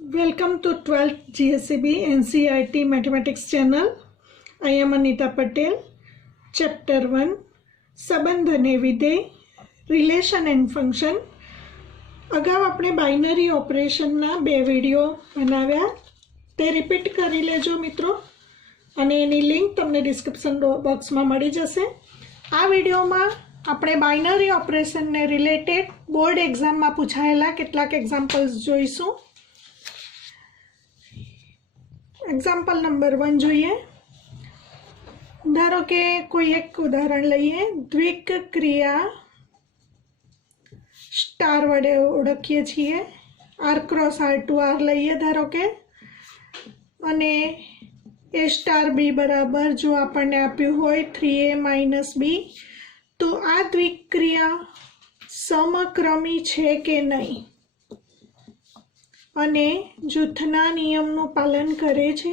Welcome to 12th GSCB NCERT Mathematics channel. I am Anita Patel. Chapter 1 સંબંધ અને વિધેય relation and function. અગાઉ આપણે બાઇનરી ઓપરેશનના બે વિડીયો બનાવ્યા, તે રિપીટ કરી લેજો મિત્રો, અને એની લિંક તમને ડિસ્ક્રિપ્શન બોક્સમાં મળી જશે. આ વિડીયોમાં આપણે બાઇનરી ઓપરેશનને રિલેટેડ બોર્ડ એક્ઝામમાં પૂછાયેલા કેટલાક એક્ઝામ્પલ્સ જોઈશું. એક્ઝામ્પલ નંબર 1 જોઈએ. ધારો કે કોઈ એક ઉદાહરણ લઈએ. દ્વિક ક્રિયા સ્ટાર વડે ઓળખીએ છીએ. R cross R to R લઈએ ધારો કે, અને એ સ્ટાર બી બરાબર જો આપણને આપ્યું હોય 3a માઇનસ બી, તો આ દ્વિક ક્રિયા સમક્રમી છે કે નહીં અને જૂથના નિયમનું પાલન કરે છે.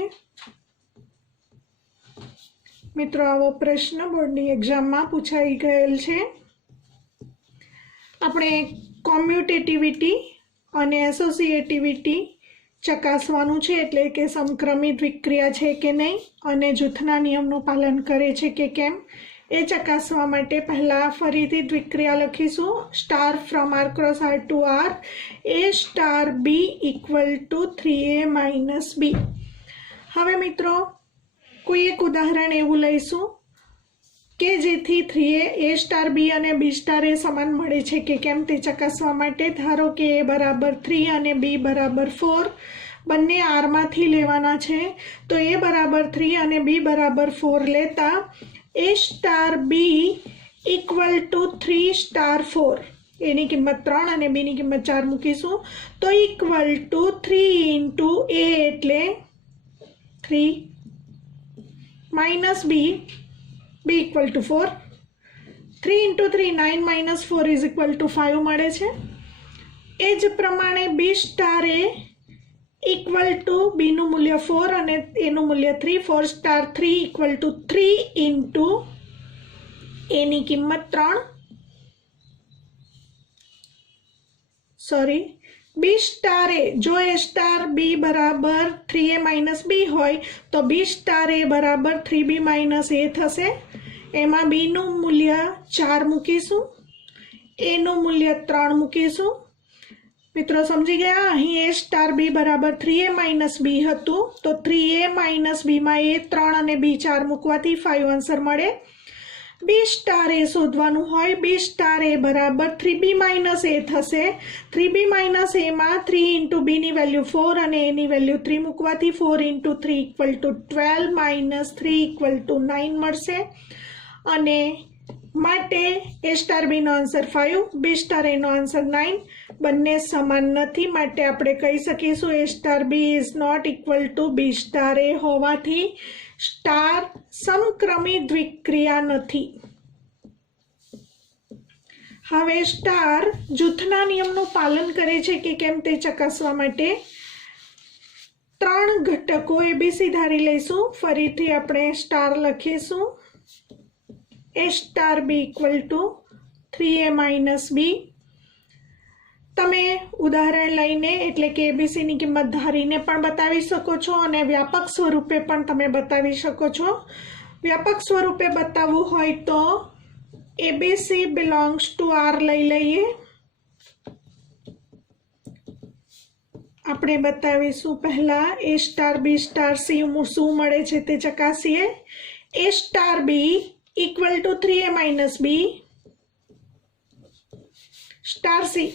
મિત્રો, આવો પ્રશ્ન બોર્ડની એક્ઝામમાં પૂછાઈ ગયેલ છે. આપણે કોમ્યુટેટિવિટી અને એસોસિએટિવિટી ચકાસવાનું છે, એટલે કે સમક્રમી દ્વિક્રિયા છે કે નહીં અને જૂથના નિયમનું પાલન કરે છે કે કેમ, એ ચકાસવા માટે પહેલાં ફરીથી દ્વિક્રિયા લખીશું. Star from R cross R to R, A star B equal to 3a minus B. હવે મિત્રો, કોઈ એક ઉદાહરણ એવું લઈશું કે જેથી 3a એ સ્ટાર બી અને બી સ્ટાર એ સમાન મળે છે કે કેમ તે ચકાસવા માટે. ધારો કે એ બરાબર 3 અને બી બરાબર 4, બંને આરમાંથી લેવાના છે, તો એ બરાબર 3 અને બી બરાબર 4 લેતા A star B equal to 3 star 4, એની કિંમત 3 અને બીની કિંમત 4 મૂકીશું, તો ઇક્વલ ટુ 3 ઇન્ટુ એ એટલે 3 minus B, B equal to 4, 3 into 3 9 minus 4 is equal to 5 મળે છે. એ જ પ્રમાણે B star A equal to બીનું મૂલ્ય 4 અને એનું મૂલ્ય 3, 4 સ્ટાર 3 ઇક્વલ ટુ 3 ઇન્ટુ એની કિંમત 3, બી સ્ટાર એ, જો એ સ્ટાર બી બરાબર 3a માઇનસ બી હોય તો બી સ્ટાર એ બરાબર 3b માઇનસ એ થશે. એમાં બીનું મૂલ્ય 4 મૂકીશું, એનું મૂલ્ય 3 મૂકીશું. મિત્રો સમજી ગયા? અહીં એ સ્ટાર બી બરાબર 3a માઇનસ બી હતું, તો 3a માઇનસ બીમાં એ 3 અને બી 4 મૂકવાથી 5 આન્સર મળે. બી સ્ટાર એ શોધવાનું હોય, બી સ્ટાર એ બરાબર 3b માઇનસ એ થશે. 3b માઇનસ એમાં 3 ઇન્ટુ બીની વેલ્યુ 4 અને એની વેલ્યુ 3 મૂકવાથી 4 into 3 equal to 12 minus 3 equal to 9 મળશે. અને માટે એ સ્ટાર બીનો આન્સર 5, બી સ્ટાર એનો આન્સર 9, બંને સમાન નથી, માટે આપણે કહી શકીશું A star B is not equal to B star A હોવાથી સ્ટાર સમક્રમી દ્વિક્રિયા નથી. હવે સ્ટાર જૂથના નિયમનું પાલન કરે છે કે કેમ તે ચકાસવા માટે 3 ઘટકો એબીસી ધારી લઈશું. ફરીથી આપણે સ્ટાર લખીશું. A star B equal to 3a minus B. તમે ઉદાહરણ લઈને, એટલે કે એબીસીની કિંમત ધારીને પણ બતાવી શકો છો અને વ્યાપક સ્વરૂપે પણ તમે બતાવી શકો છો. વ્યાપક સ્વરૂપે બતાવવું હોય તો એબીસી બિલોંગ્સ ટુ આર લઈ લઈએ. આપણે બતાવીશું પહેલા A star B star C શું મળે છે તે ચકાસીએ. A star B equal to 3a minus B star C.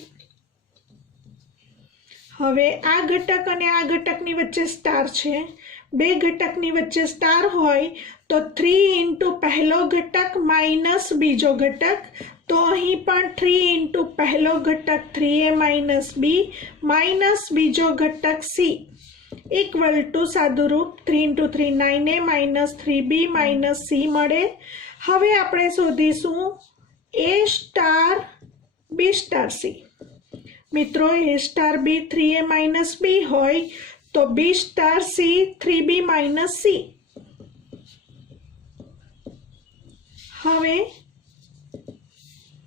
હવે આ ઘટક અને આ ઘટકની વચ્ચે સ્ટાર છે. બે ઘટકની વચ્ચે સ્ટાર હોય તો 3 ઇન્ટુ પહેલો ઘટક માઇનસ બીજો ઘટક, તો અહીં પણ 3 ઇન્ટુ પહેલો ઘટક 3a માઇનસ બી માઇનસ બીજો ઘટક સી ઇક્વલ ટુ સાદુરૂપ 3 into 3 9a minus 3b minus C મળે. હવે આપણે શોધીશું A star B star C. મિત્રો, A star B 3a minus B હોય તો B star C 3b minus C. હવે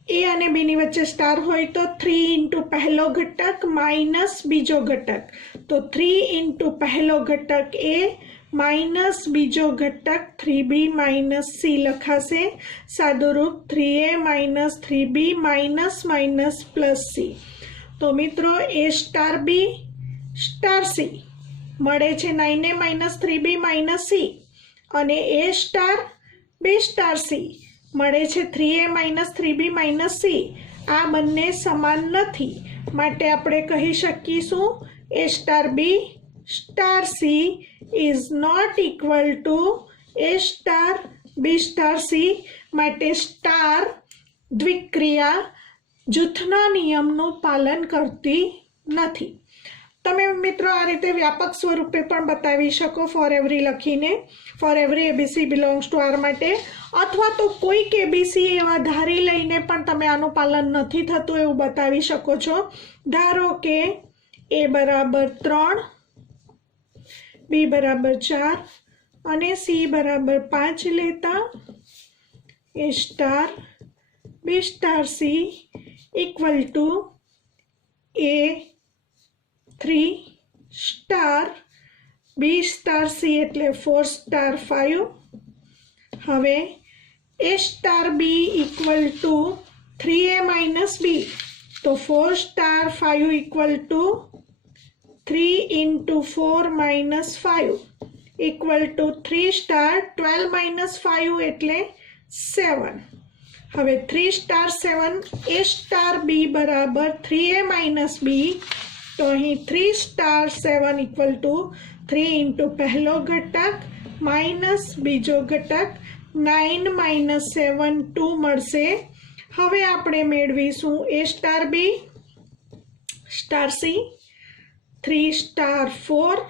ए અને बी ની વચ્ચે સ્ટાર હોય તો 3 ઇન્ટુ પહેલો ઘટક માઇનસ બીજો ઘટક, તો 3 ઇન્ટુ પહેલો ઘટક એ માઇનસ બીજો ઘટક 3b માઇનસ c લખાશે. સાદુરૂપ 3a minus 3b minus minus plus c. તો મિત્રો a star b star c મળે છે 9a minus 3b minus c, અને a star b star c મળે છે 3a minus 3b minus c. આ બંને સમાન નથી, માટે આપણે કહી શકીશું a star b star c is not equal to a star b star c. માટે સ્ટાર દ્વિક્રિયા જૂથના નિયમનું પાલન કરતી નથી. તમે મિત્રો આ રીતે વ્યાપક સ્વરૂપે પણ બતાવી શકો ફોર એવરી લખીને, for every A B C belongs to R માટે, અથવા તો કોઈક એબીસી એવા ધારી લઈને પણ તમે આનું પાલન નથી થતું એવું બતાવી શકો છો. ધારો કે a બરાબર 3, b બરાબર 4 અને c બરાબર 5 લેતા a star b star c equal to a 3 star b star c એટલે 4 સ્ટાર 5. હવે a star b equal to 3a minus b, તો 4 star 5 equal to 3 into 4 minus 5 equal to 3 star 12 minus 5 એટલે 7. હવે 3 star 7 a star b બરાબર 3a minus b, તો અહીં 3 star 7 equal to 3 into પહેલો ઘટક માઇનસ બીજો ઘટક 9 માઇનસ 7 2 મળશે. હવે આપણે મેળવીશું a star b star c 3 star 4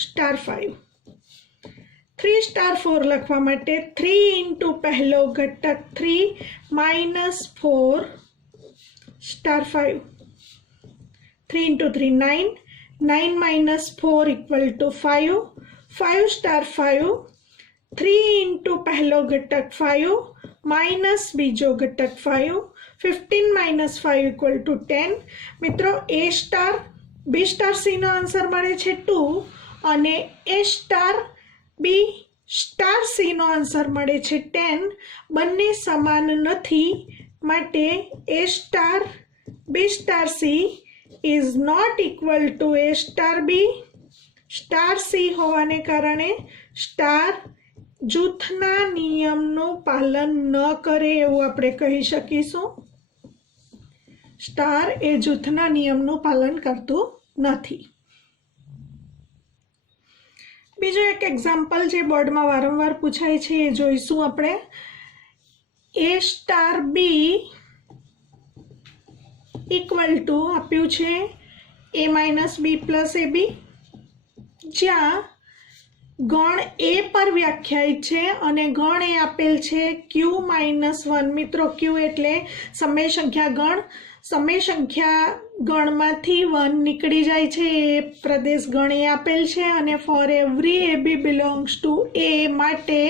star 5. 3 star 4 લખવા માટે 3 ઇન્ટુ પહેલો ઘટક 3 minus 4 star 5. 3 into 3 9, 9 minus 4 equal to 5, 5 star 5, 3 into पहलो घटक 5 minus बीजो घटक 5, 15 minus 5 equal to 10. मित्रों a star b star c નો આન્સર મળે છે 2 અને a star b star c નો આન્સર મળે છે 10. બંને સમાન નથી, માટે a star b star c is not equal to a star b star c હોવાને કારણે સ્ટાર જૂથના નિયમનું પાલન ન કરે એવું આપણે કહી શકીશું. સ્ટાર એ જૂથના નિયમનું પાલન કરતું નથી. બીજો એક એક્ઝામ્પલ જે બોર્ડમાં વારંવાર પૂછાય છે એ જોઈશું આપણે. a star b equal two આપ્યું છે a minus b plus ab, જ્યાં ગણ a પર વ્યાખ્યાયિત છે અને ગણ એ આપેલ છે q માઇનસ 1. મિત્રો q એટલે સમય સંખ્યા ગણ, સમય સંખ્યા ગણમાંથી 1 નીકળી જાય છે એ પ્રદેશ ગણ એ આપેલ છે. અને for every ab belongs to a માટે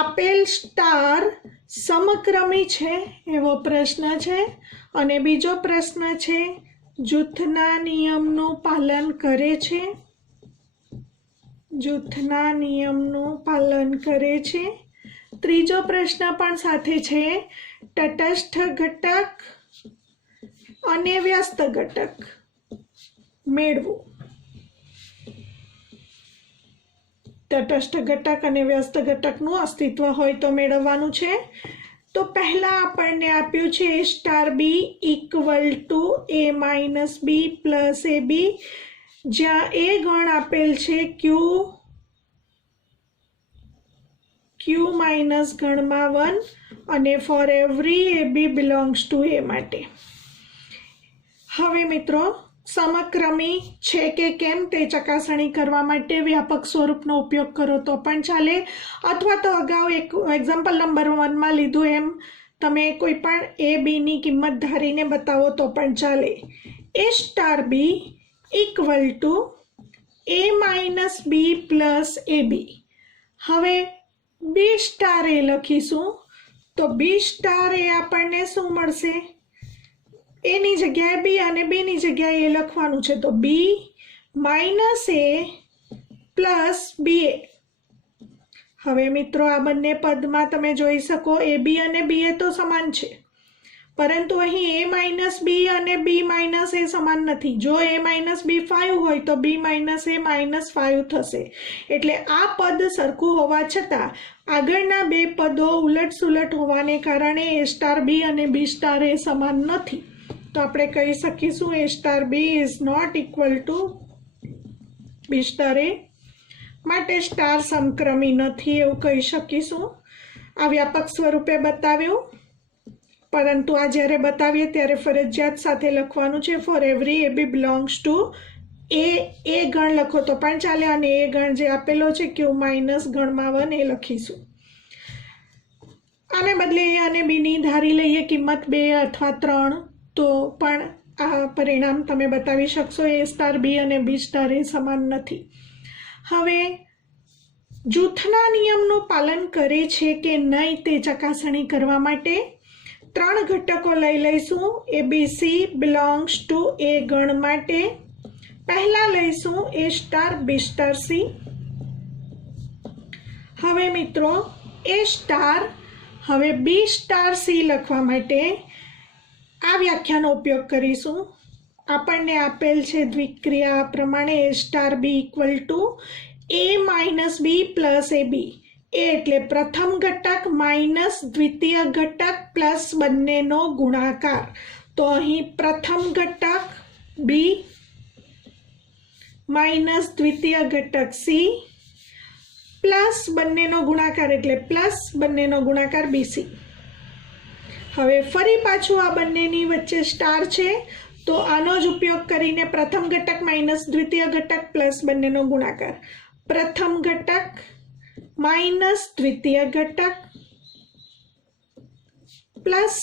આપેલ સ્ટાર સમક્રમી છે એવો પ્રશ્ન છે. અને બીજો પ્રશ્ન છે જૂથના નિયમનું પાલન કરે છે, જૂથના નિયમનું પાલન કરે છે. ત્રીજો પ્રશ્ન પણ સાથે છે તટસ્થ ઘટક અને વ્યસ્ત ઘટક મેળવો. તટસ્થ ઘટક અને વ્યસ્ત ઘટકનું અસ્તિત્વ હોય તો મેળવવાનું છે. તો પહેલા આપણને આપ્યું છે a star b equal to a minus b plus a b, જ્યાં a ગણ આપેલ છે q માઇનસ ગણમાં 1 અને for every ab belongs to a માટે. હવે મિત્રો સમક્રમી છે કે કેમ તે ચકાસણી કરવા માટે વ્યાપક સ્વરૂપનો ઉપયોગ કરો તો પણ ચાલે, અથવા તો અગાઉ એક એક્ઝામ્પલ નંબર 1માં લીધું એમ તમે કોઈ પણ a b ની કિંમત ધારીને બતાવો તો પણ ચાલે. a star b equal to a minus b plus ab. હવે b સ્ટાર એ લખીશું તો બી સ્ટાર એ આપણને શું મળશે? એની જગ્યાએ બી અને બીની જગ્યાએ એ લખવાનું છે, તો બી માઇનસ એ પ્લસ બી એ. હવે મિત્રો આ બંને પદમાં તમે જોઈ શકો એ બી અને બી એ તો સમાન છે, પરંતુ અહીં એ માઇનસ બી અને બી માઇનસ એ સમાન નથી. જો એ માઇનસ બી 5 હોય તો બી માઇનસ એ -5 થશે. એટલે આ પદ સરખું હોવા છતાં આગળના બે પદો ઉલટ હોવાને કારણે એ સ્ટાર બી અને બી સ્ટાર એ સમાન નથી. તો આપણે કહી શકીશું A star B is not equal to B star A. માટે સ્ટાર સમક્રમી નથી એવું કહી શકીશું. આ વ્યાપક સ્વરૂપે બતાવ્યું, પરંતુ આ જ્યારે બતાવીએ ત્યારે ફરજિયાત સાથે લખવાનું છે. For every A B belongs to A ગણ લખો તો પણ ચાલે, અને એ ગણ જે આપેલો છે ક્યુ માઇનસ ગણમાં 1 એ લખીશું. આને બદલે એ અને બીની ધારી લઈએ કિંમત 2 અથવા 3 તો પણ આ પરિણામ તમે બતાવી શકશો એ સ્ટાર બી અને બી સ્ટાર એ સમાન નથી. હવે જૂથના નિયમનું પાલન કરે છે કે નહીં તે ચકાસણી કરવા માટે 3 ઘટકો લઈ લઈશું. એબીસી બિલોંગ્સ ટુ એ ગણ માટે પહેલા લઈશું એ સ્ટાર બી સ્ટાર સી. હવે મિત્રો એ સ્ટાર હવે બી સ્ટાર સી લખવા માટે આ વ્યાખ્યાનો ઉપયોગ કરીશું. આપણને આપેલ છે દ્વિક્રિયા પ્રમાણે A star B equal to A minus B plus A B. A એટલે પ્રથમ ઘટક માઇનસ દ્વિતીય ઘટક પ્લસ બંનેનો ગુણાકાર. તો અહીં પ્રથમ ઘટક બી માઇનસ દ્વિતીય ઘટક સી પ્લસ બંનેનો ગુણાકાર એટલે પ્લસ બંનેનો ગુણાકાર બીસી. હવે ફરી પાછું આ બંનેની વચ્ચે સ્ટાર છે, તો આનો જ ઉપયોગ કરીને પ્રથમ ઘટક માઇનસ દ્વિતીય ઘટક પ્લસ બંનેનો ગુણાકાર. પ્રથમ ઘટક માઇનસ દ્વિતીય ઘટક પ્લસ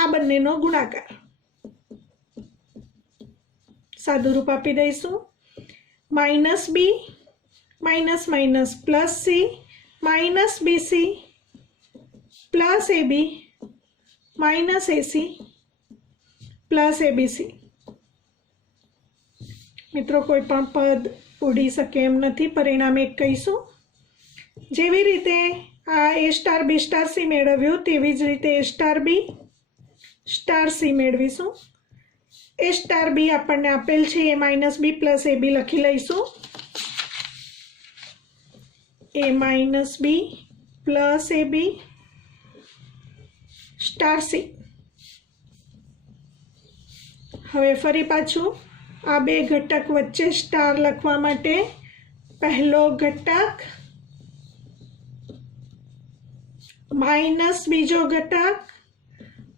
આ બંનેનો ગુણાકાર. સાદું રૂપ આપી દઈશું. Minus B minus minus plus C minus BC plus A B minus AC plus ABC. મિત્રો કોઈ પણ પદ ઉડી શકે એમ નથી, પરિણામ એક કહીશું. જેવી રીતે આ એ સ્ટાર બી સ્ટાર સી મેળવ્યું તેવી જ રીતે એ સ્ટાર બી સ્ટાર સી મેળવીશું. એ સ્ટાર બી આપણને આપેલ છે એ માઇનસ બી પ્લસ એ બી લખી લઈશું. એ minus B plus A B star C. હવે ફરી પાછું આ બે ઘટક વચ્ચે સ્ટાર લખવા માટે પહેલો ઘટક માઇનસ બીજો ઘટક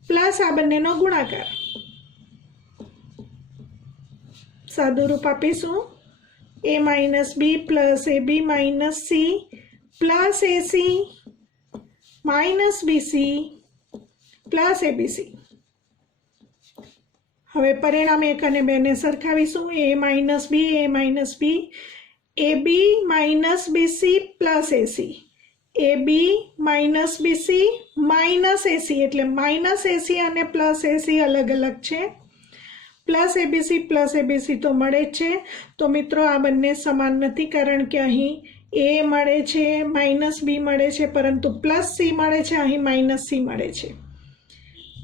પ્લસ આ બંનેનો ગુણાકાર. સાદું રૂપ આપીશું. A minus B plus A B minus C plus AC minus BC plus ABC. હવે પરિણામ 1 અને 2 ને સરખાવીશું. A minus B A B minus BC plus AC A B minus BC minus AC એટલે માઇનસ એસી અને પ્લસ એસી અલગ અલગ છે. પ્લસ એબીસી તો મળે જ છે. તો મિત્રો આ બંને સમાન નથી, કારણ કે અહીં એ મળે છે માઇનસ બી મળે છે, પરંતુ પ્લસ સી મળે છે, અહીં માઇનસ સી મળે છે.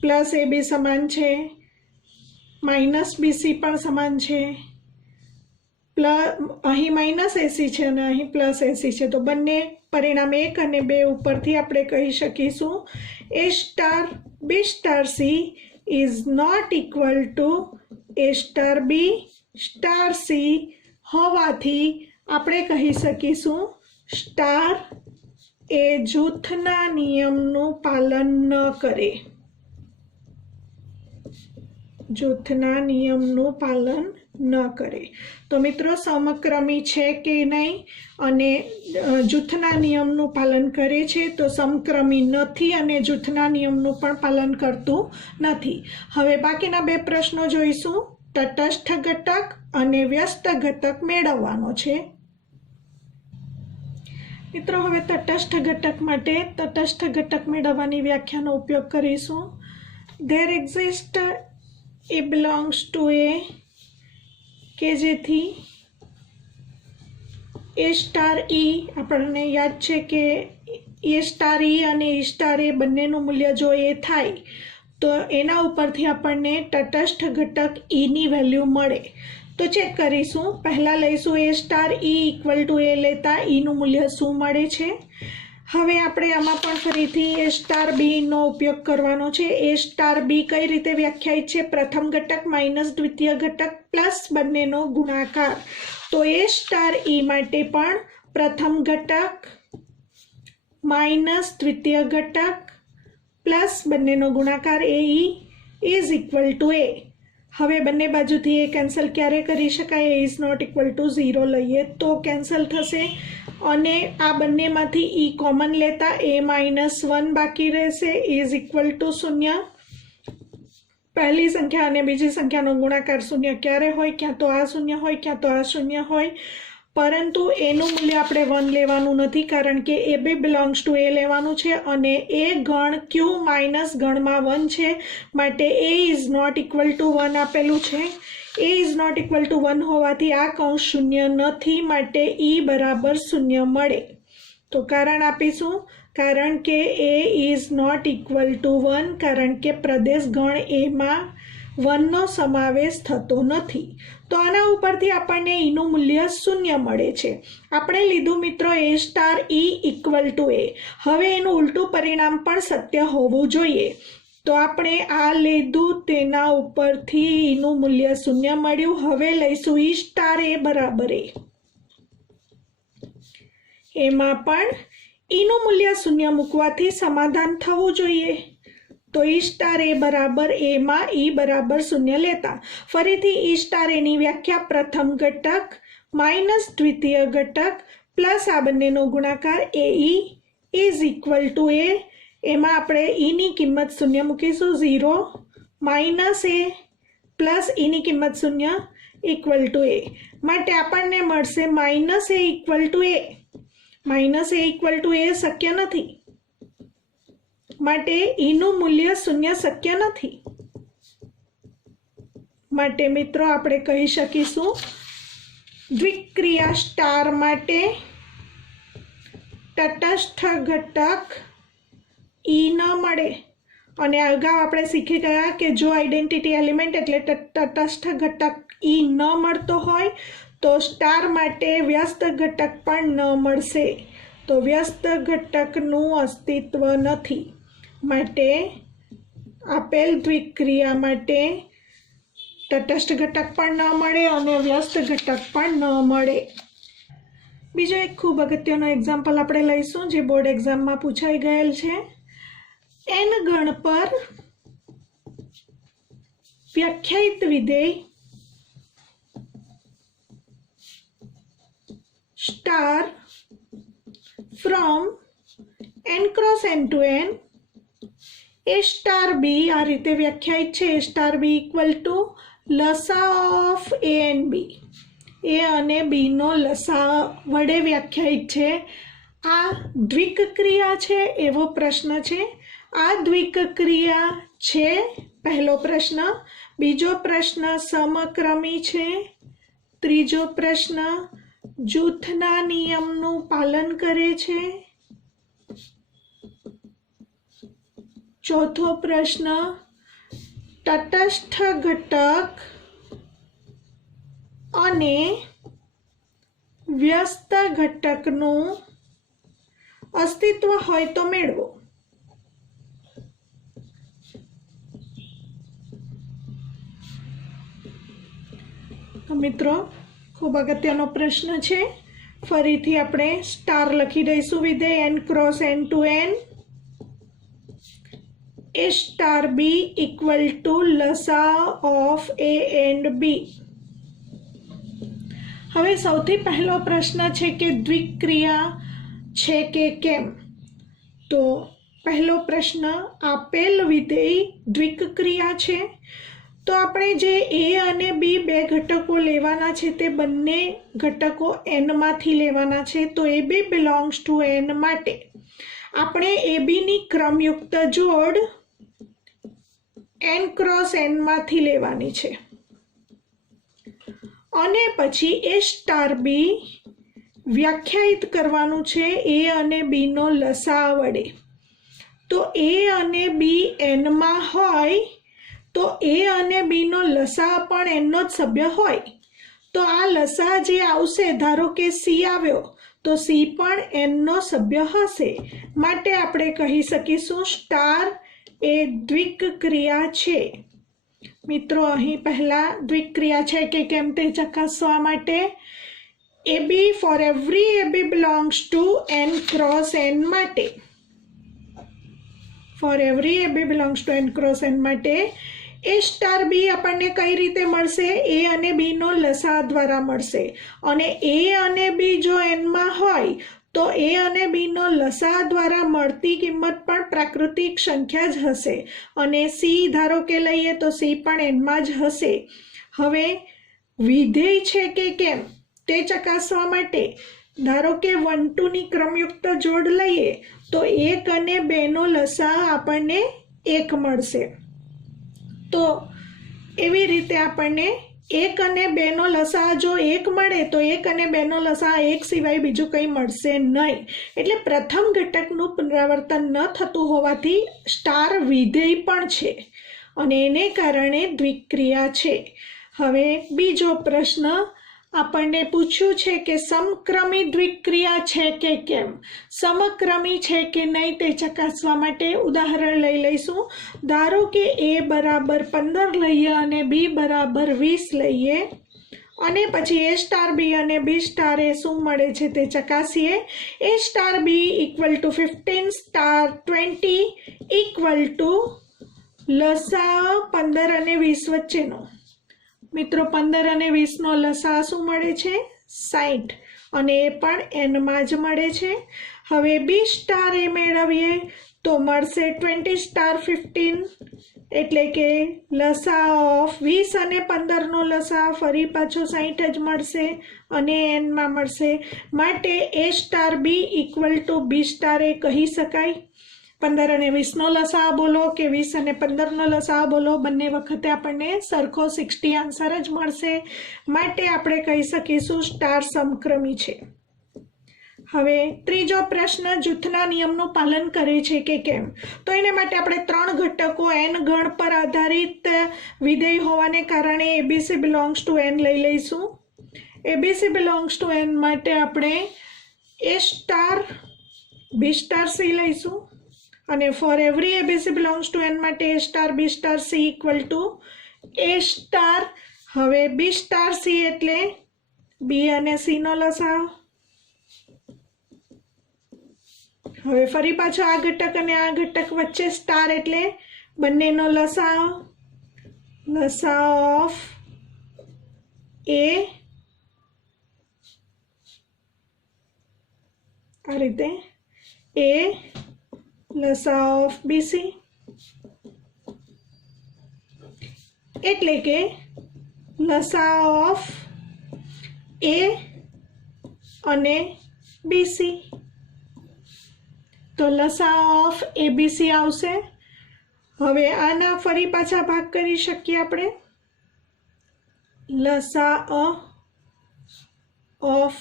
પ્લસ એ બી સમાન છે, માઇનસ બીસી પણ સમાન છે, અહીં માઇનસ એસી છે અને અહીં પ્લસ એસી છે. તો બંને પરિણામ 1 અને 2 ઉપરથી આપણે કહી શકીશું A star B star C is not equal to A star B star C હોવાથી આપણે કહી શકીશું સ્ટાર એ જૂથના નિયમનું પાલન ન કરે. જૂથના નિયમનું પાલન ન કરે. તો મિત્રો સમક્રમી છે કે નહીં અને જૂથના નિયમનું પાલન કરે છે તો સમક્રમી નથી અને જૂથના નિયમનું પણ પાલન કરતું નથી. હવે બાકીના 2 પ્રશ્નો જોઈશું. તટસ્થ ઘટક અને વ્યસ્ત ઘટક મેળવવાનો છે. મિત્રો હવે તટસ્થ ઘટક માટે તટસ્થ ઘટક મેળવવાની વ્યાખ્યાનો ઉપયોગ કરીશું. There exist A belongs to A કે જેથી એ સ્ટાર ઈ આપણને યાદ છે કે એ સ્ટાર ઈ અને ઈ સ્ટાર એ બંનેનું મૂલ્ય જો એ થાય તો એના ઉપરથી આપણને તટસ્થ ઘટક ઈની વેલ્યુ મળે. તો ચેક કરીશું. પહેલાં લઈશું એ સ્ટાર ઈ ઇક્વલ ટુ એ લેતા ઈનું મૂલ્ય શું મળે છે. હવે આપણે આમાં પણ ફરીથી એ સ્ટાર બીનો ઉપયોગ કરવાનો છે. એ સ્ટાર બી કઈ રીતે વ્યાખ્યાયિત છે? પ્રથમ ઘટક માઇનસ દ્વિતીય ઘટક પ્લસ બંનેનો ગુણાકાર. તો એ સ્ટાર ઈ માટે પણ પ્રથમ ઘટક માઇનસ દ્વિતીય ઘટક પ્લસ બંનેનો ગુણાકાર એ ઈ ઇઝ ઇક્વલ ટુ એ. હવે બંને બાજુથી એ કેન્સલ ક્યારે કરી શકાય? એ ઇઝ નોટ ઇક્વલ ટુ 0 લઈએ તો કેન્સલ થશે અને આ બંનેમાંથી ઈ કોમન લેતા એ -1 બાકી રહેશે ઇઝ ઇક્વલ ટુ 0. પહેલી સંખ્યા અને બીજી સંખ્યાનો ગુણાકાર 0 ક્યારે હોય? ક્યાં તો આ 0 હોય, ક્યાં તો આ 0 હોય. પરંતુ એનું મૂલ્ય આપણે 1 લેવાનું નથી કારણ કે એ બી બિલોંગ્સ ટુ એ લેવાનું છે અને એ ગણ ક્યુ માઇનસ ગણમાં 1 છે માટે એ ઇઝ નોટ ઇક્વલ ટુ 1 આપેલું છે. એ ઇઝ નોટ ઇક્વલ ટુ 1 હોવાથી આ કૌંસ 0 નથી માટે ઈ બરાબર 0 મળે. તો કારણ આપીશું કારણ કે એ ઇઝ નોટ ઇક્વલ ટુ 1 કારણ કે પ્રદેશ ગણ એમાં 1નો સમાવેશ થતો નથી. તો આના ઉપરથી આપણને ઈનું મૂલ્ય 0 મળે છે. આપણે લીધું મિત્રો A star E equal to એ. હવે એનું ઉલટું પરિણામ પણ સત્ય હોવું જોઈએ. તો આપણે આ લીધું તેના ઉપરથી ઈનું મૂલ્ય 0 મળ્યું. હવે લઈશું ઈ સ્ટાર એ બરાબર એ. એમાં પણ ઈનું મૂલ્ય 0 મૂકવાથી સમાધાન થવું જોઈએ. તો ઈ સ્ટાર એ બરાબર એમાં ઈ બરાબર 0 લેતા ફરીથી ઈ સ્ટાર એની વ્યાખ્યા પ્રથમ ઘટક માઇનસ દ્વિતીય ઘટક પ્લસ આ બંનેનો ગુણાકાર એ ઈ ઇઝ ઇક્વલ ટુ એ. એમાં આપણે ઈની કિંમત 0 મૂકીશું 0 માઇનસ એ પ્લસ ઈની કિંમત 0 ઇક્વલ ટુ એ માટે આપણને મળશે minus A equal to A. Minus A equal to A શક્ય નથી માટે ઈનું મૂલ્ય 0 શક્ય નથી. માટે મિત્રો આપણે કહી શકીશું દ્વિક્રિયા સ્ટાર માટે તટસ્થ ઘટક ઈ ન મળે. અને અગાઉ આપણે શીખી ગયા કે જો આઈડેન્ટિટી એલિમેન્ટ એટલે તટસ્થ ઘટક ઈ ન મળતો હોય તો સ્ટાર માટે વ્યસ્ત ઘટક પણ ન મળશે. તો વ્યસ્ત ઘટકનું અસ્તિત્વ નથી માટે આપેલ દ્વિક્રિયા માટે તટસ્થ ઘટક પણ ન મળે અને વ્યસ્ત ઘટક પણ ન મળે. બીજો એક ખૂબ અગત્યનો એક્ઝામ્પલ આપણે લઈશું જે બોર્ડ એક્ઝામમાં પૂછાઈ ગયેલ છે. n ગણ પર વ્યાખ્યાયિત વિધેય star from n cross n to n A star B આ રીતે વ્યાખ્યાયિત છે. A star B equal to લસા of A and B. A અને બીનો લસા વડે વ્યાખ્યાયિત છે. આ દ્વિક ક્રિયા છે એવો પ્રશ્ન છે. આ દ્વિક ક્રિયા છે પહેલો પ્રશ્ન. બીજો પ્રશ્ન સમક્રમી છે. ત્રીજો પ્રશ્ન જૂથના નિયમનું પાલન કરે છે. ચોથો પ્રશ્ન તટસ્થ ઘટક અને વ્યસ્ત ઘટકનું અસ્તિત્વ હોય તો મેળવો. તો મિત્રો ખૂબ અગત્યનો પ્રશ્ન છે. ફરીથી આપણે સ્ટાર લખી દઈશું વિધેય n cross n to n A star B equal to લસા ઓફ એ એન્ડ બી. હવે સૌથી પહેલો પ્રશ્ન છે કે દ્વિક્રિયા છે કે કેમ. તો પહેલો પ્રશ્ન આપેલ વિધેય દ્વિક ક્રિયા છે तो આપણે જે એ અને બી બે ઘટકો લેવાના છે તે બંને ઘટકો n માંથી લેવાના છે. તો એ બી બિલોંગ્સ ટુ n માટે આપણે એ બીની ક્રમયુક્ત જોડ n ક્રોસ n માંથી લેવાની છે અને પછી એ સ્ટાર બી વ્યાખ્યાયિત કરવાનું છે એ અને બી નો લસા વડે. તો એ અને બી n માં હોય તો એ અને બી નો લસા પણ n નો જ સભ્ય હોય. તો આ લસા જે આવશે, ધારો કે c આવ્યો તો c પણ n નો સભ્ય હશે. માટે આપણે કહી શકીશું સ્ટાર એ દ્વિક ક્રિયા છે. મિત્રો અહીં પહેલા દ્વિક ક્રિયા છે કે કેમ તે ચકાસવા માટે AB for every AB belongs to n cross n માટે for every AB belongs to n cross n માટે એ સ્ટાર બી આપણને કઈ રીતે મળશે? એ અને બી નો લસા દ્વારા મળશે. અને એ અને બી જો n માં હોય તો એ અને બી નો લસા દ્વારા મળતી કિંમત પણ પ્રાકૃતિક સંખ્યા જ હશે. અને c ધારો કે લઈએ તો c પણ n માં જ હશે. હવે વિધેય છે કે કેમ તે ચકાસવા માટે ધારો કે 1 2 ની ક્રમયુક્ત જોડ લઈએ તો 1 અને 2 નો લસા આપણને 1 મળશે. તો એવી રીતે આપણને 1 અને 2 નો લસા જો 1 મળે તો 1 અને 2 નો લસા 1 સિવાય બીજું કંઈ મળશે નહીં. એટલે પ્રથમ ઘટકનું પુનરાવર્તન ન થતું હોવાથી સ્ટાર વિધેય પણ છે અને એને કારણે દ્વિક્રિયા છે. હવે બીજો પ્રશ્ન આપણને પૂછ્યું છે કે સમક્રમી દ્વિક્રિયા છે કે કેમ. સમક્રમી છે કે નહીં તે ચકાસવા માટે ઉદાહરણ લઈ લઈશું. ધારો કે a બરાબર 15 લઈએ અને b બરાબર 20 લઈએ અને પછી a સ્ટાર b અને b સ્ટાર એ શું મળે છે તે ચકાસીએ. a star b equal two 15 star 20 equal to લસા 15 અને 20 વચ્ચેનો. મિત્રો 15 અને 20 નો લસા શું મળે છે? 60 અને એ પણ n માં જ મળે છે. હવે b સ્ટાર એ મેળવીએ તો મળશે 20 સ્ટાર 15 એટલે કે લસા ઓફ 20 અને 15 નો લસા ફરી પાછો 60 જ મળશે અને n માં મળશે. માટે a star b equal to b star A કહી શકાય. 15 અને 20 નો લસા બોલો કે 20 અને 15 નો લસા બોલો, બંને વખતે આપણને સરખો 60 આન્સર જ મળશે. માટે આપણે કહી શકીશું સ્ટાર સમક્રમી છે. હવે ત્રીજો પ્રશ્ન જૂથના નિયમનું પાલન કરે છે કે કેમ. તો એને માટે આપણે 3 ઘટકો n ગણ પર આધારિત વિધેય હોવાને કારણે ABC belongs to n લઈ લઈશું. ABC belongs to n માટે આપણે a star b star c લઈશું અને for every ABC belongs to n માટે a star b star c equal to a star. હવે b સ્ટાર c એટલે b અને c નો લસા. હવે ફરી પાછો આ ઘટક અને આ ઘટક વચ્ચે સ્ટાર એટલે બંનેનો લસા. લસા ઓફ a આ રીતે a લસા ઓફ BC એટલે કે લસા ઓફ A અને BC. તો લસા ઓફ ABC આવશે. હવે આના ફરી પાછા ભાગ કરી શકીએ આપણે. લસા ઓફ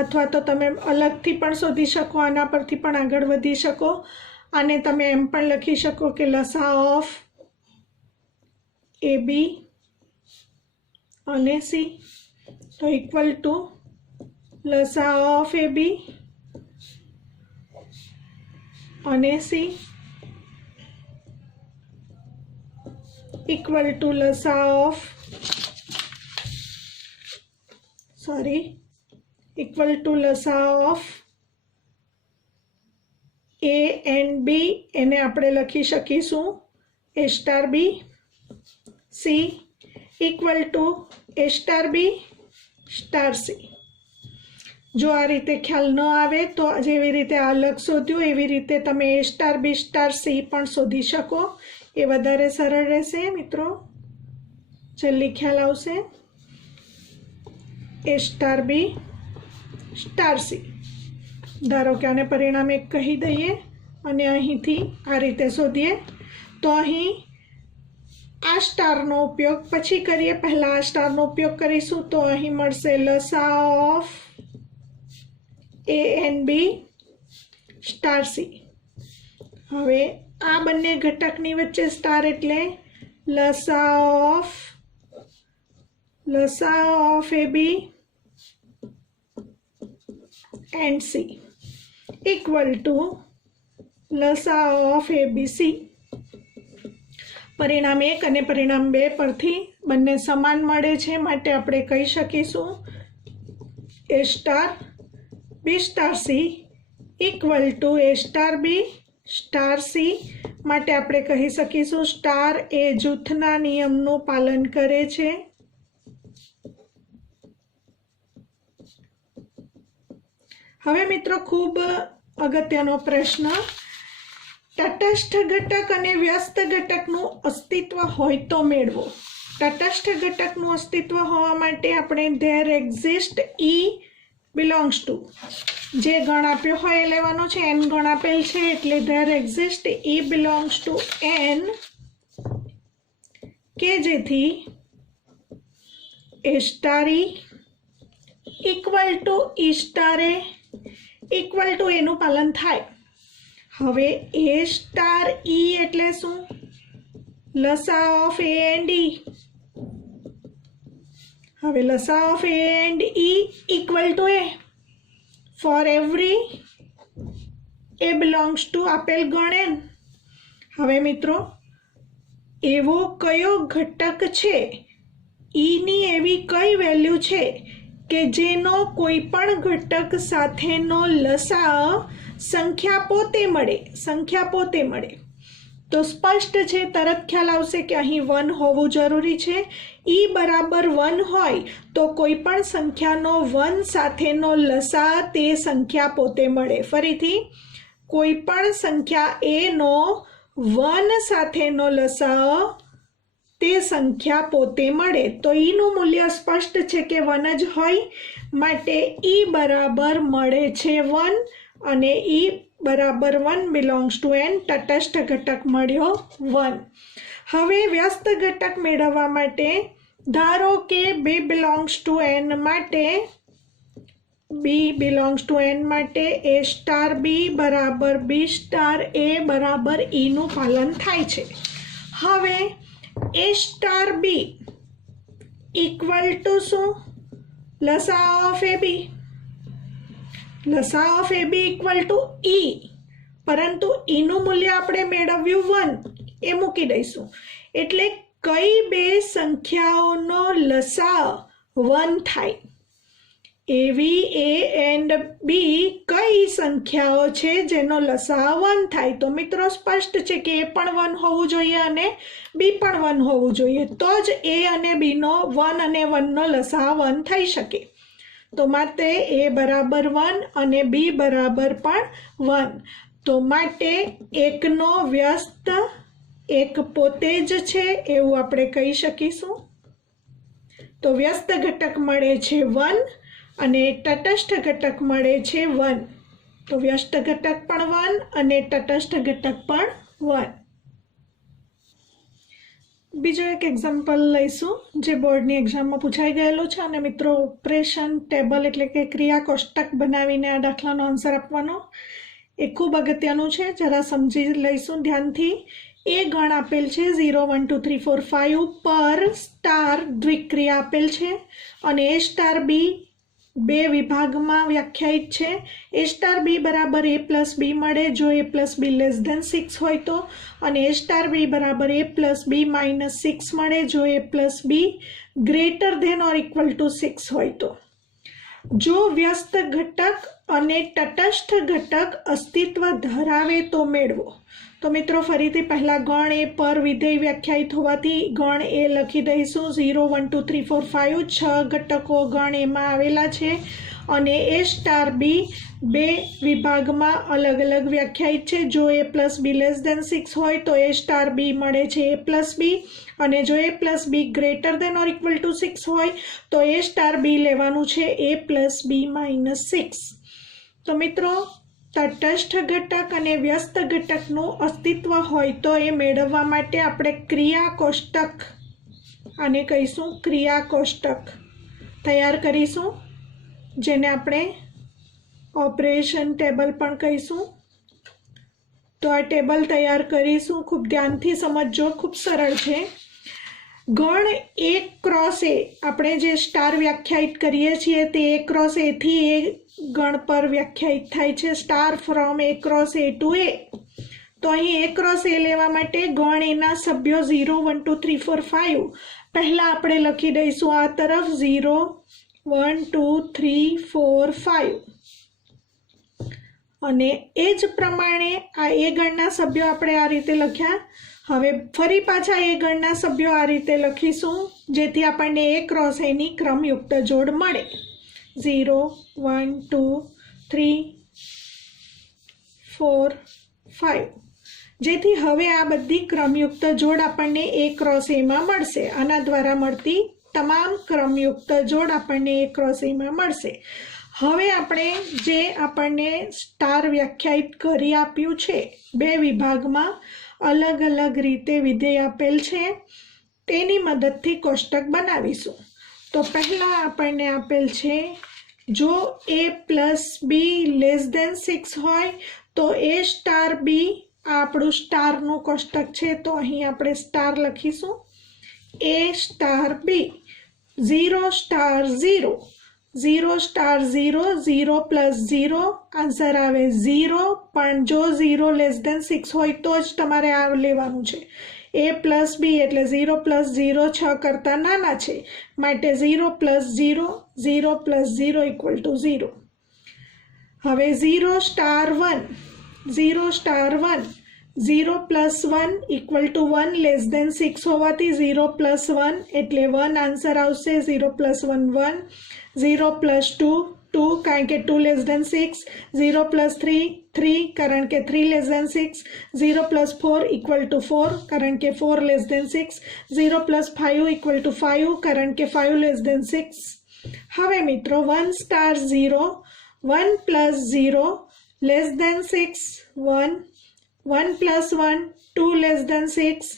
અથવા તો તમે અલગથી પણ શોધી શકો, આના પરથી પણ આગળ વધી શકો. આને તમે એમ પણ લખી શકો કે લસા ઓફ AB અને C તો ઇક્વલ ટુ લસા ઓફ AB અને C ઇક્વલ ટુ લસા ઓફ equal to લસા ઓફ A and B. એને આપણે લખી શકીશું A star B C equal to A star B star C. જો આ રીતે ખ્યાલ ન આવે તો જેવી રીતે આ અલગ શોધ્યું એવી રીતે તમે A star B star C પણ શોધી શકો. એ વધારે સરળ રહેશે મિત્રો, જલ્દી ખ્યાલ આવશે। A star B star C, ધારો કે આને પરિણામ 1 કહી દઈએ અને અહીંથી આ રીતે શોધીએ તો અહીં આ સ્ટારનો ઉપયોગ પછી કરીએ, પહેલા આ સ્ટારનો ઉપયોગ કરીશું તો અહીં મળશે લસા of A and B star C. હવે આ બંને ઘટકની વચ્ચે સ્ટાર એટલે લસા of AB and C equal to લસા ઓફ ABC। પરિણામ 1 અને પરિણામ 2 પરથી બંને સમાન મળે છે, માટે આપણે કહી શકીશું A star B star C equal to A star B star C। માટે આપણે કહી શકીશું સ્ટાર એ જૂથના નિયમનું પાલન કરે છે। હવે મિત્રો ખૂબ અગત્યનો પ્રશ્ન, તટસ્થ ઘટક અને વ્યસ્ત ઘટકનું અસ્તિત્વ હોય તો મેળવો। તટસ્થ ઘટકનું અસ્તિત્વ હોવા માટે આપણે there exist E belongs to, જે ગણ આપ્યો હોય એ લેવાનો છે, n ગણ આપેલ છે એટલે there exist E belongs to n, કે જેથી A star E equal to E star A equal to એનું પાલન થાય। હવે A સ્ટાર E એટલે શું? લસા ઓફ A એન્ડ E। હવે લસા of A and E equal to A for every A belongs to આપેલ ગણ n। હવે મિત્રો એવો કયો ઘટક છે, E ની એવી કઈ વેલ્યુ છે કે જેનો કોઈ પણ ઘટક સાથેનો લસા સંખ્યા પોતે મળે। તો સ્પષ્ટ છે, તરત ખ્યાલ આવશે કે અહીં 1 હોવું જરૂરી છે। E બરાબર 1 હોય તો કોઈ પણ સંખ્યાનો 1 સાથેનો લસા તે સંખ્યા પોતે મળે। ફરીથી, કોઈ પણ સંખ્યા A નો 1 સાથેનો લસા તે સંખ્યા પોતે મળે। તો E નું મૂલ્ય સ્પષ્ટ છે કે 1 જ હોય, માટે E બરાબર મળે છે 1 અને E બરાબર 1 બિલોંગ્સ ટુ n, તટસ્થ ઘટક મળ્યો 1। હવે વ્યસ્ત ઘટક મેળવવા માટે ધારો કે B બિલોંગ્સ ટુ n માટે A સ્ટાર B બરાબર B સ્ટાર A બરાબર E નું પાલન થાય છે। હવે A star B equal two શું? લસા ઓફ AB। લસા of AB equal to E, પરંતુ E નું મૂલ્ય આપણે મેળવ્યું 1 એ મૂકી દઈશું, એટલે કઈ બે સંખ્યાઓનો લસા 1 થાય? એવી A એન્ડ B કઈ સંખ્યાઓ છે જેનો લસા 1 થાય? તો મિત્રો સ્પષ્ટ છે કે A પણ 1 હોવું જોઈએ અને B પણ 1 હોવું જોઈએ, તો જ A અને B નો 1 અને 1 નો લસા 1 થઈ શકે। તો માટે A બરાબર 1 અને B બરાબર પણ 1, તો માટે એકનો વ્યસ્ત એક પોતે જ છે એવું આપણે કહી શકીશું। તો વ્યસ્ત ઘટક મળે છે 1 અને તટસ્થ ઘટક મળે છે 1, તો વ્યસ્ત ઘટક પણ 1 અને તટસ્થ ઘટક પણ 1। બીજો એક એક્ઝામ્પલ લઈશું જે બોર્ડની એક્ઝામમાં પૂછાઈ ગયેલો છે, અને મિત્રો ઓપરેશન ટેબલ એટલે કે ક્રિયા કોષ્ટક બનાવીને આ દાખલાનો આન્સર આપવાનો એ ખૂબ અગત્યનું છે, જરા સમજી લઈશું ધ્યાનથી। એ ગણ આપેલ છે 0 1 2 3 4 5 પર સ્ટાર દ્વિક્રિયા આપેલ છે, અને A સ્ટાર B બે વિભાગમાં વ્યાખ્યાયિત છે। A સ્ટાર B બરાબર A પ્લસ B મળે જો A plus B less than 6 હોય તો, અને A સ્ટાર B બરાબર A પ્લસ B માઇનસ 6 મળે જો A plus B greater than or equal to 6 હોય તો। જો વ્યસ્ત ઘટક અને તટસ્થ ઘટક અસ્તિત્વ ધરાવે તો મેળવો। तो मित्रों फरीथी पहला गण ए पर विधेय व्याख्यायित होवाथी गण ए लखी दईशुं 0 1 2 3 4 5 6 घटको गण ए मां आवेला छे अने ए स्टार बी बे विभागमां अलग अलग व्याख्यायित छे। जो ए प्लस बी लेस देन 6 होय तो ए स्टार बी मळे छे ए प्लस बी अने जो ए प्लस बी ग्रेटर देन और इक्वल टू 6 होय तो ए स्टार बी लेवानुं छे ए प्लस बी माइनस 6। तो मित्रों तटस्थ घटक अने व्यस्त घटकનું अस्तित्व होय तो ए मेळववा माटे આપણે क्रिया कोष्टक आने कहीशुं क्रिया कोष्टक तैयार करीशुं जेने આપણે ऑपरेशन टेबल पण कहीशुं। तो आ टेबल तैयार करीशुं, खूब ध्यानथी समझो, खूब सरल छे। गण ए क्रॉस ए આપણે જે સ્ટાર વ્યાખ્યાયિત કરીએ છીએ તે એ ક્રોસ એ થી એ ગણ પર વ્યાખ્યાયિત થાય છે। Star from A cross A to A. તો અહીં એ ક્રોસ એ લેવા માટે ગણ એના સભ્યો 0 1 2 3 4 5 પહેલા આપણે લખી દઈશું આ તરફ 0 1 2 3 4 5 અને એ જ પ્રમાણે આ એ ગણના સભ્યો આપણે આ રીતે લખ્યા। હવે ફરી પાછા એ ગણના સભ્યો આ રીતે લખીશું જેથી આપણને એ ક્રોસ એની ક્રમયુક્ત જોડ મળે 0 1 2 3 4 5 જેથી હવે આ બધી ક્રમયુક્ત જોડ આપણને એ ક્રોસ એમાં મળશે। આના દ્વારા મળતી તમામ ક્રમયુક્ત જોડ આપણને એ ક્રોસ એમાં મળશે। હવે આપણે જે આપણને સ્ટાર વ્યાખ્યાયિત કરી આપ્યું છે બે વિભાગમાં अलग अलग रीते विधेय आपेल छे तेनी मददथी कोष्टक बनावीशुं। तो पहला आपणे आपेल छे जो ए प्लस बी लेस देन 6 होय तो ए स्टार बी आपणुं स्टारनुं कोष्टक छे तो अहीं आपणे स्टार लखीशुं A star B 0 star 0 0 star 0 0 plus 0 answer आवे 0 पण जो 0 लेस देन 6 होय तो ज तमारे आ लेवानुं छे। ए प्लस बी एटले 0 प्लस 0 6 करता नाना छे माटे 0 प्लस 0 0 प्लस 0 इक्वल टू 0। हवे 0 star 1 0 star 1 0 plus 1 equal to 1 less than 6 होवाथी 0 प्लस 1 एटले 1 आंसर आवशे 0 प्लस 1 1 0 प्लस 2 2 कारण के 2 लेस देन 6 0 प्लस 3 3 कारण के 3 less than 6 0 plus 4 equal to 4 कारण के 4 less than 6 0 plus 5 equal to 5 कारण के 5 लेस देन 6। हवे मित्रों 1 star 0 1 plus 0 less than 6 1 1 plus 1 2 less than 6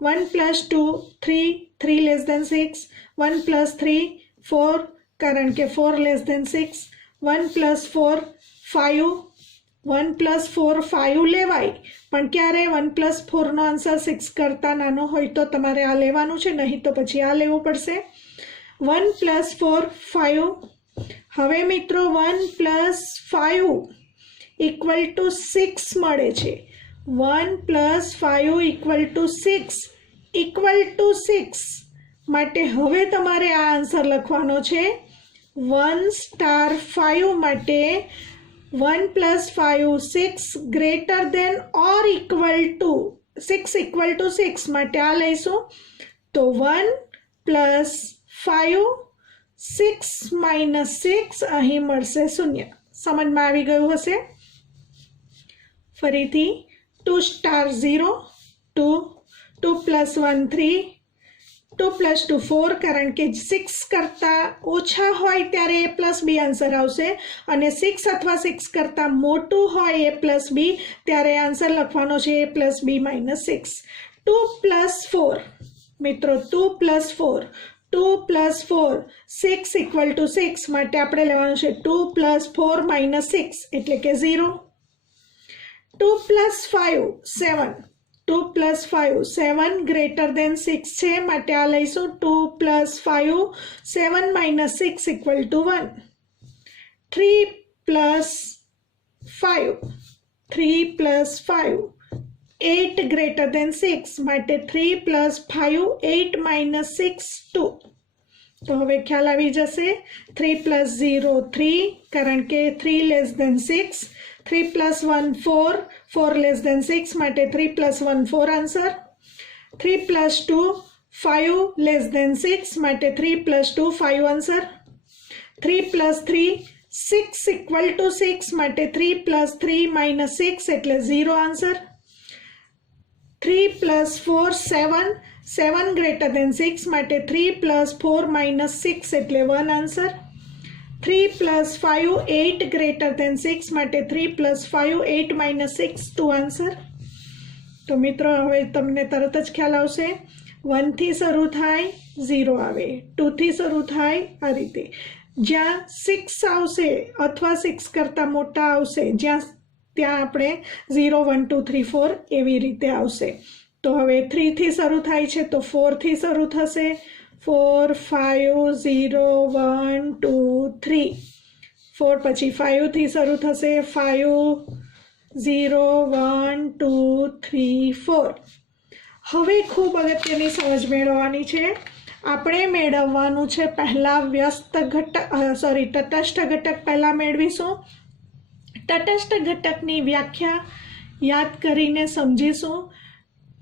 1 plus 2 3 3 less than 6 1 plus 3 4 कारण के 4 लेस देन 6 1 प्लस 4 5 1 प्लस 4 5 लेवाय पण क्यारे 1 प्लस 4 नो आंसर 6 करता नानो होय तो तमारे आ लेवानुं छे नहीं तो पछी आ लेवुं पड़शे 1 प्लस 4 5। हवे मित्रों 1 प्लस 5 इक्वल टू 6 मळे छे 1 प्लस 5 इक्वल टू 6 माटे हवे तमारे आ आंसर लखवानो छे 1 स्टार 5 माटे 1 प्लस 5 6 ग्रेटर देन और इक्वल टू 6 इक्वल टू 6 माटे आ लईशुं तो 1 प्लस 5 6 माइनस 6 अहीं मळशे 0। समझमां आवी गयुं हशे। फरीथी 2 स्टार 0 2 2 प्लस 1 3 2 प्लस 2 4 कारण के 6 करता ओछा होय त्यारे ए प्लस बी आंसर आवशे अने 6 अथवा 6 करता मोटू होय ए प्लस बी त्यारे आंसर लखवानो छे ए प्लस बी माइनस 6। 2 प्लस 4 मित्रों 2 प्लस 4 2 प्लस 4 6 इक्वल टू 6 माटे आपणे लेवानुं छे 2 प्लस 4 माइनस 6 एटले के 0। 2 प्लस 5 7 2 प्लस 5 7 ग्रेटर देन 6 छे माटे आ लईशुं 2 plus 5 7 minus 6 equal to 1। 3 plus 5 3 plus 5 8 greater than 6 माटे 3 प्लस 5 8 माइनस 6 2। तो हवे ख्याल आवी जशे 3 प्लस 0 3 कारण के 3 लेस देन 6 3 + 1 4, 4 < 6 માટે 3 + 1 4 આન્સર. 3 + 2 5 < 6 માટે 3 + 2 5 આન્સર. 3 + 3 6 = 6 માટે 3 + 3 - 6 એટલે 0 આન્સર. 3 + 4 7, 7 < 6 માટે 3 + 4 - 6 એટલે 1 આન્સર. 3 + 5 8 < 6 માટે 3 + 5 8 - 6 2 આન્સર. તો મિત્રો હવે તમને તરત જ ખ્યાલ આવશે 1 થી શરૂ થાય 0 આવે, 2 થી શરૂ થાય આ રીતે, જ્યાં 6 આવશે અથવા 6 કરતાં મોટા આવશે ત્યાં આપણે 0 1 2 3 4 એવી રીતે આવશે. તો હવે 3 થી શરૂ થાય છે તો 4 થી શરૂ થશે. 4 5 0 1 2 3. 4 પછી 5 થી શરૂ થશે. 5 0 1 2 3 4. હવે ખૂબ અગત્યની સમજ મેળવવાની છે. આપણે મેળવવાનું છે પહેલાં તટસ્થ ઘટક પહેલાં મેળવીશું. તટસ્થ ઘટકની વ્યાખ્યા યાદ કરીને સમજીશું.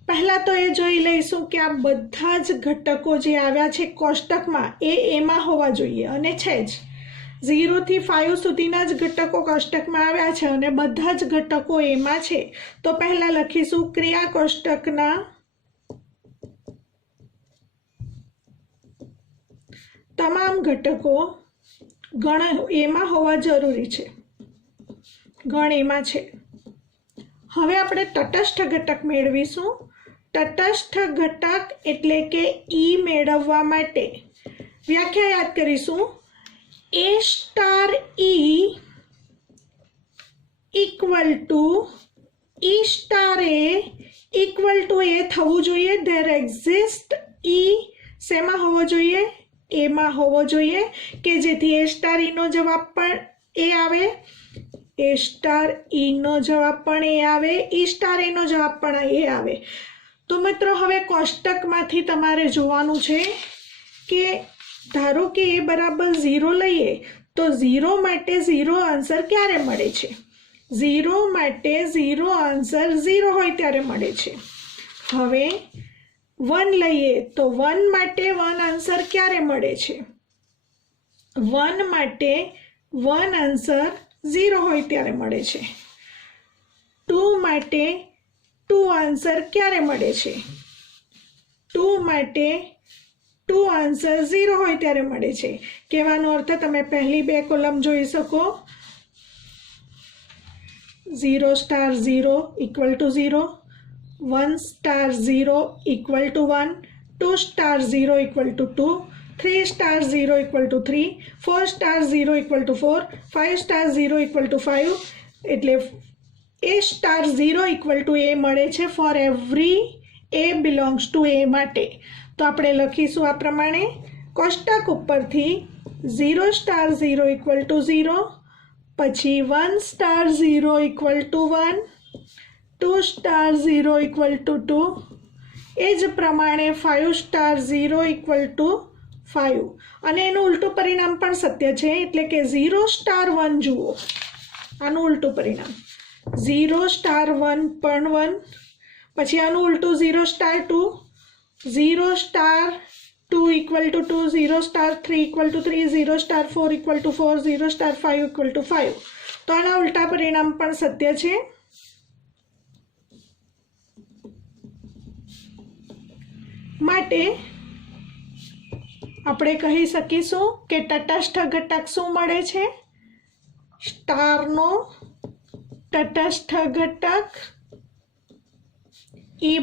પહેલાં તો એ જોઈ લઈશું કે આ બધા જ ઘટકો જે આવ્યા છે કોષ્ટકમાં એ એમાં હોવા જોઈએ, અને છે જ. 0 થી 5 સુધીના જ ઘટકો કોષ્ટકમાં આવ્યા છે અને બધા જ ઘટકો એમાં છે. તો પહેલાં લખીશું ક્રિયા કોષ્ટકના તમામ ઘટકો ગણ એમાં હોવા જરૂરી છે, ગણ એમાં છે. હવે આપણે તટસ્થ ઘટક મેળવીશું. તટસ્થ ઘટક એટલે કે ઈ મેળવવા માટે વ્યાખ્યા યાદ કરીશું. A * E = E * A થવું જોઈએ. There exist E શેમાં હોવો જોઈએ? એમાં હોવો જોઈએ, કે જેથી A * E નો જવાબ પણ એ આવે, A * E નો જવાબ પણ એ આવે, E * A નો જવાબ પણ એ આવે. તો મિત્રો હવે કોષ્ટકમાંથી તમારે જોવાનું છે કે ધારો કે A = 0 લઈએ તો 0 માટે 0 આન્સર ક્યારે મળે છે? 0 માટે 0 આન્સર 0 હોય ત્યારે મળે છે. હવે 1 લઈએ તો 1 માટે 1 આન્સર ક્યારે મળે છે? 1 માટે 1 આન્સર 0 હોય ત્યારે મળે છે. 2 માટે 2 આન્સર ક્યારે મળે છે? 2 માટે 2 આન્સર 0 હોય ત્યારે મળે છે. કહેવાનો અર્થ તમે પહેલી બે કોલમ જોઈ શકો. 0 * 0 = 0, 1 * 0 = 1, 2 * 0 = 2, 3 * 0 = 3, 4 * 0 = 4, 5 * 0 = 5. એટલે A * 0 = A મળે છે for every A belongs to A માટે. તો આપણે લખીશું આ પ્રમાણે. કોષ્ટક ઉપરથી 0 * 0 = 0, પછી 1 * 0 = 1, 2 * 0 = 2, એ જ પ્રમાણે 5 * 0 = 5. અને એનું ઉલટું પરિણામ પણ સત્ય છે, એટલે કે 0 * 1 જુઓ, આનું ઉલટું પરિણામ 0 * 1 પણ 1, પછી આનું ઉલટું 0 * 2, 0 * 2 = 2, 0 * 3 = 3, 0 * 4 = 4, 0 * 5 = 5. તો આના ઉલટા પરિણામ પણ સત્ય છે. માટે આપણે કહી શકીશું કે તટસ્થ ઘટક શું મળે છે? સ્ટારનો તટસ્થ ઘટક E =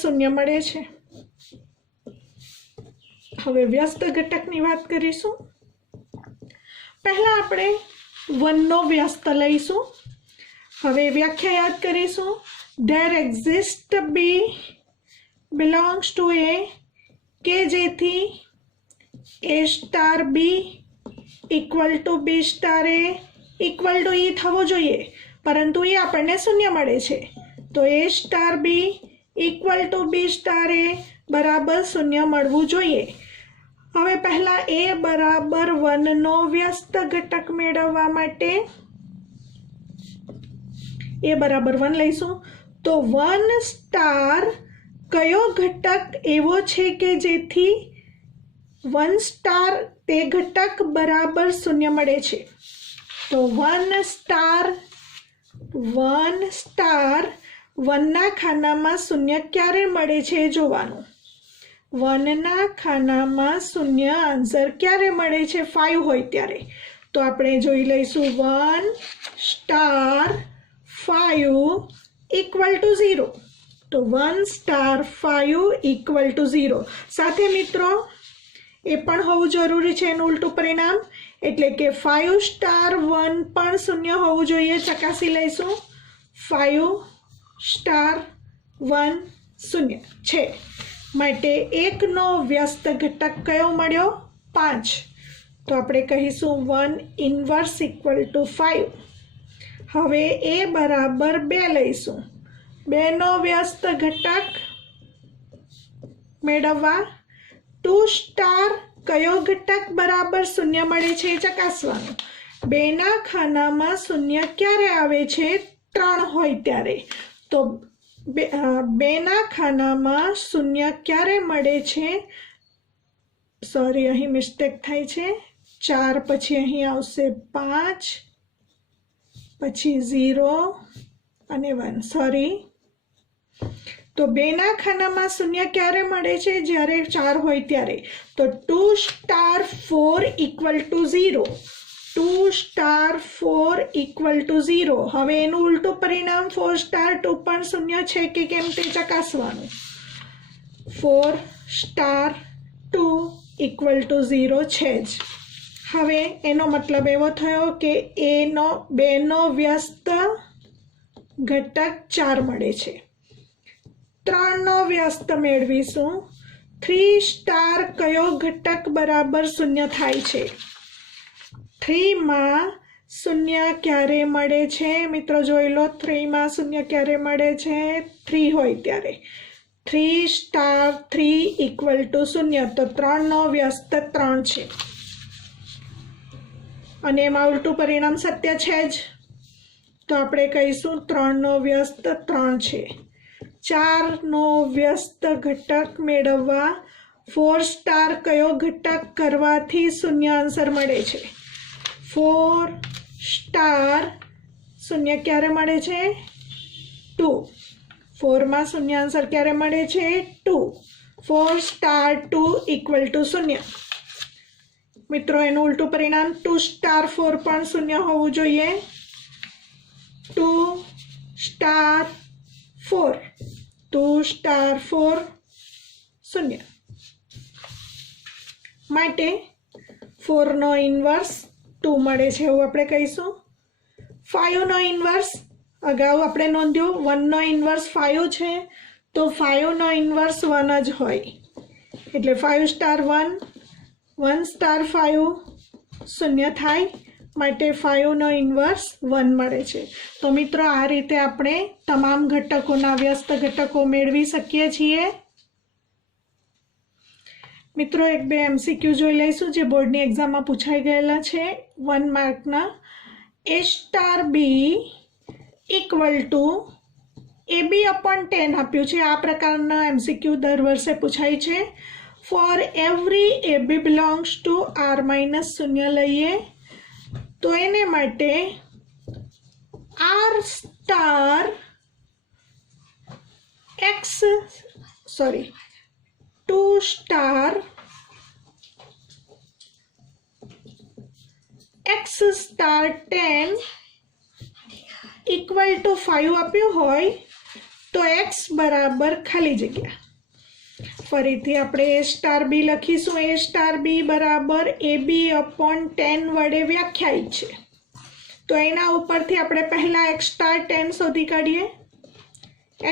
0 મળે છે. હવે વ્યસ્ત ઘટકની વાત કરીશું. પહેલા આપણે 1 નો વ્યસ્ત લઈશું. હવે વ્યાખ્યા યાદ કરીશું. There exist B belongs to A, કે જેથી A * B = B * A = E થવો જોઈએ, પરંતુ એ આપણને 0 મળે છે. તો A * B = B * A બરાબર 0 મળવું જોઈએ. હવે પહેલા A = 1 નો વ્યસ્ત ઘટક મેળવવા માટે ए बराबर 1 लईशुं तो 1 स्टार कयो घटक एवो छे के जेथी 1 स्टार ते घटक बराबर 0 मळे छे। तो 1 स्टार 1 ना खानामां 0 क्यारे मळे छे जोवानुं। 1 ना खानामां 0 आंसर क्यारे मळे छे 5 होय त्यारे। तो આપણે જોઈ લઈશું 1 સ્ટાર 5 ઇક્વલ ટુ 0 તો 1 સ્ટાર 5 ઇક્વલ ટુ 0 સાથે મિત્રો એ પણ હોવું જરૂરી છે એનું ઉલટું પરિણામ એટલે કે 5 સ્ટાર 1 પણ 0 હોવું જોઈએ ચકાસી લઈશું 5 સ્ટાર 1 0 છે માટે 1 નો વ્યસ્ત ઘટક કયો મળ્યો 5 तो આપણે કહીશું 1 ઇન્વર્સ ઇક્વલ ટુ 5 હવે a બરાબર 2 લઈશું 2 નો વ્યસ્ત ઘટક મેળવવા 2 સ્ટાર કયો ઘટક બરાબર 0 મળે છે ચકાસવાનું 2 ના ખાનામાં 0 ક્યારે આવે છે 3 હોય ત્યારે તો 2 ના ખાનામાં 0 ક્યારે મળે છે સોરી અહીં મિસ્ટેક થાય છે 4 પછી અહીં આવશે 5 પછી 0 અને 1 સોરી તો 2 ના ખાનામાં 0 ક્યારે મળે છે જ્યારે 4 હોય ત્યારે તો 2 star 4 equal to 0 2 star 4 equal to 0 હવે એનું ઉલટું પરિણામ 4 સ્ટાર 2 પણ 0 છે કે કેમ તે ચકાસવાનું 4 સ્ટાર 2 ઇક્વલ ટુ 0 છે જ હવે એનો મતલબ એવો થયો કે એનો 2 નો વ્યસ્ત ઘટક 4 મળે છે 3 નો વ્યસ્ત મેળવીશું 3 સ્ટાર કયો ઘટક બરાબર 0 થાય છે 3 માં 0 ક્યારે મળે છે મિત્રો જોઈ લો 3 માં 0 ક્યારે મળે છે 3 હોય ત્યારે 3 સ્ટાર 3 ઇક્વલ ટુ 0 તો 3 નો વ્યસ્ત 3 છે અને એમાં ઉલટું પરિણામ સત્ય છે જ તો આપણે કહીશું 3 નો વ્યસ્ત 3 છે 4 નો વ્યસ્ત ઘટક મેળવવા 4 સ્ટાર કયો ઘટક કરવાથી 0 આન્સર મળે છે 4 સ્ટાર 0 ક્યારે મળે છે 2 4 માં 0 આન્સર ક્યારે મળે છે 2 4 સ્ટાર 2 ઇક્વલ ટુ 0 મિત્રો એનું ઉલટું પરિણામ 2 સ્ટાર 4 પણ 0 હોવું જોઈએ 2 સ્ટાર 4 2 સ્ટાર 4 0 માટે 4 નો ઇન્વર્સ 2 મળે છે એવું આપણે કહીશું 5 નો ઇન્વર્સ અગાઉ આપણે નોંધ્યું 1 નો ઇન્વર્સ 5 છે તો 5 નો ઇન્વર્સ 1 જ હોય એટલે 5 સ્ટાર 1 1 સ્ટાર 5 0 થાય માટે 5 નો ઇન્વર્સ 1 મળે છે તો મિત્રો આ રીતે આપણે તમામ ઘટકોના વ્યસ્ત ઘટકો મેળવી શકીએ છીએ મિત્રો 1-2 MCQ જોઈ લઈશું જે બોર્ડની એક્ઝામમાં પૂછાઈ ગયેલા છે 1 માર્કના a star b equal two ab upon 10 આપ્યું છે આ પ્રકારના MCQ દર વર્ષે પૂછાય છે For every AB belongs to R minus 0 લઈએ તો એને માટે R star X 2 star X star 10 equal to 5 આપ્યું હોય તો X બરાબર ખાલી જગ્યા ફરીથી આપણે a સ્ટાર b લખીશું a સ્ટાર b બરાબર ab અપોન 10 વડે વ્યાખ્યાયિત છે તો એના ઉપરથી આપણે પહેલા x સ્ટાર 10 શોધી કાઢીએ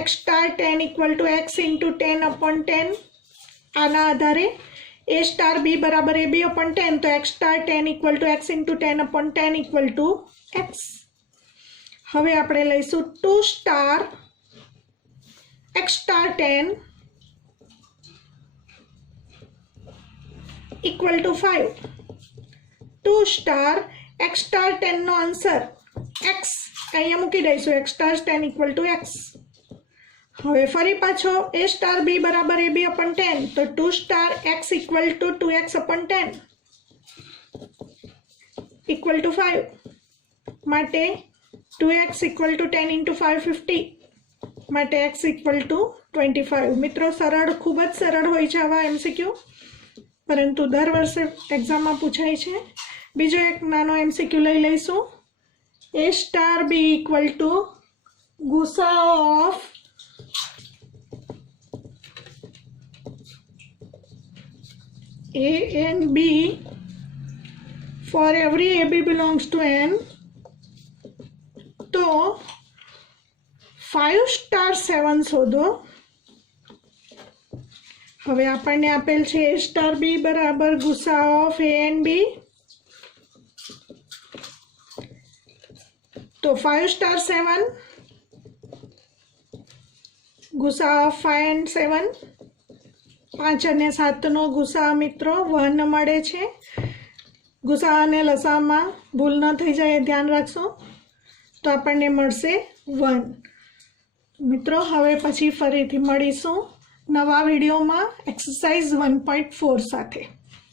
x star 10 equal to x into 10 upon 10 આના આધારે a સ્ટાર b બરાબર ab અપોન 10 તો x star 10 equal to x into 10 upon 10 equal to x હવે આપણે લઈશું 2 star x star 10 equal to 5 2 star x star 10 નો આન્સર x અહીંયા મૂકી દઈશું x star tan equal to x. હવે ફરી પાછો a સ્ટાર b બરાબર ab અપન 10, તો 2 star x equal to 2x અપન 10 equal to 5. માટે 2x ઇક્વલ ટુ 10 ઇન્ટુ 5 50, માટે x ઇક્વલ ટુ 25. મિત્રો સરળ, ખૂબ જ સરળ હોય છે આવા MCQ, પરંતુ દર વર્ષે એક્ઝામમાં પૂછાય છે. બીજો એક નાનો MCQ લઈ લઈશું. a star b equal two ગુસાઅ of a and b for every ab belongs to n. તો 5 સ્ટાર 7 શોધો. હવે આપણને આપેલ છે a સ્ટાર b બરાબર ગુસાઅ ઓફ a and b. તો 5 સ્ટાર 7 ગુસાઅ ઓફ 5 and 7, 5 અને 7 નો ગુસાઅ મિત્રો 1 મળે છે. ગુસાઅ અને લસાઅમાં ભૂલ ન થઈ જાય એ ધ્યાન રાખશો. તો આપણને મળશે 1. મિત્રો હવે પછી ફરીથી મળીશું નવા વિડીયોમાં એક્સરસાઇઝ 1.4 સાથે.